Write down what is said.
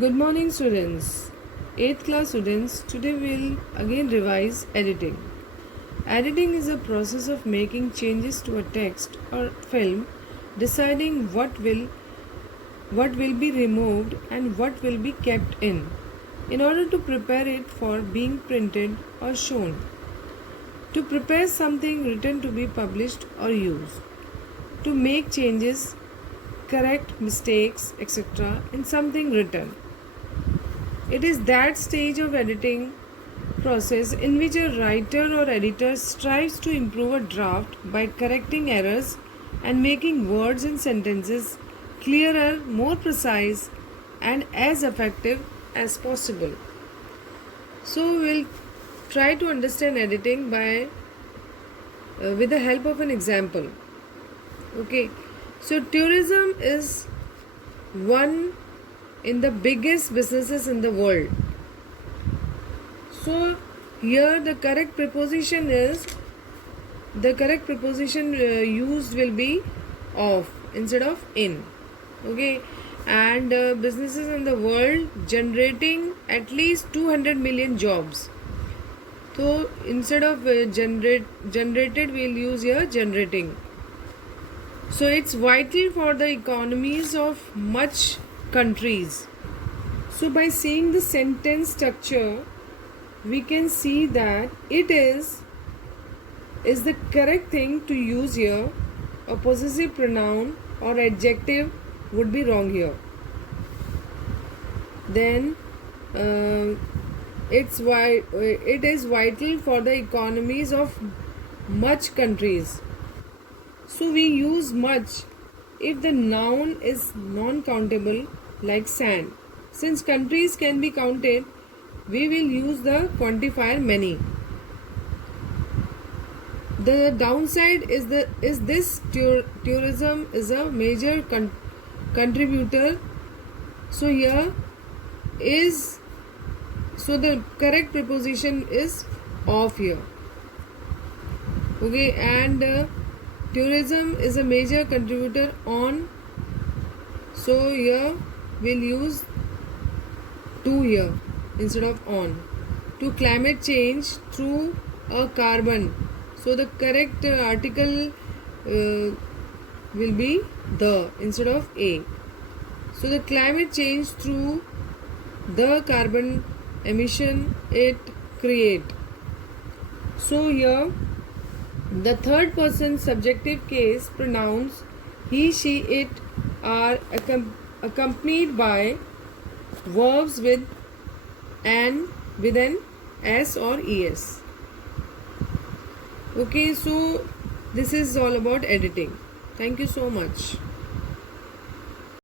Good morning, students. 8th class students, today we'll again revise editing. Editing is a process of making changes to a text or film, deciding what will be removed and what will be kept in order to prepare it for being printed or shown. To prepare something written to be published or used. To make changes, correct mistakes, etc. in something written. It is that stage of editing process in which a writer or editor strives to improve a draft by correcting errors and making words and sentences clearer, more precise, and as effective as possible. So we'll try to understand editing by with the help of an example. Okay, so tourism is one in the biggest businesses in the world. So here the correct preposition used will be of instead of in. Okay, and businesses in the world generating at least 200 million jobs. So instead of generated we'll use here generating. So it's vital for the economies of much countries. So by seeing the sentence structure, we can see that it is the correct thing to use here. A possessive pronoun or adjective would be wrong here. Then it is vital for the economies of much countries. So we use much if the noun is non-countable like sand. Since countries can be counted, we will use the quantifier many. The downside is this tourism is a major contributor. So here the correct preposition is of here. Okay, and tourism is a major contributor on. So here we'll use to here instead of on. To climate change through a carbon. So the correct article will be the instead of a. So the climate change through the carbon emission it create. So here the third person subjective case pronouns he, she, it are accompanied by verbs with an s or es. Okay, so this is all about editing. Thank you so much.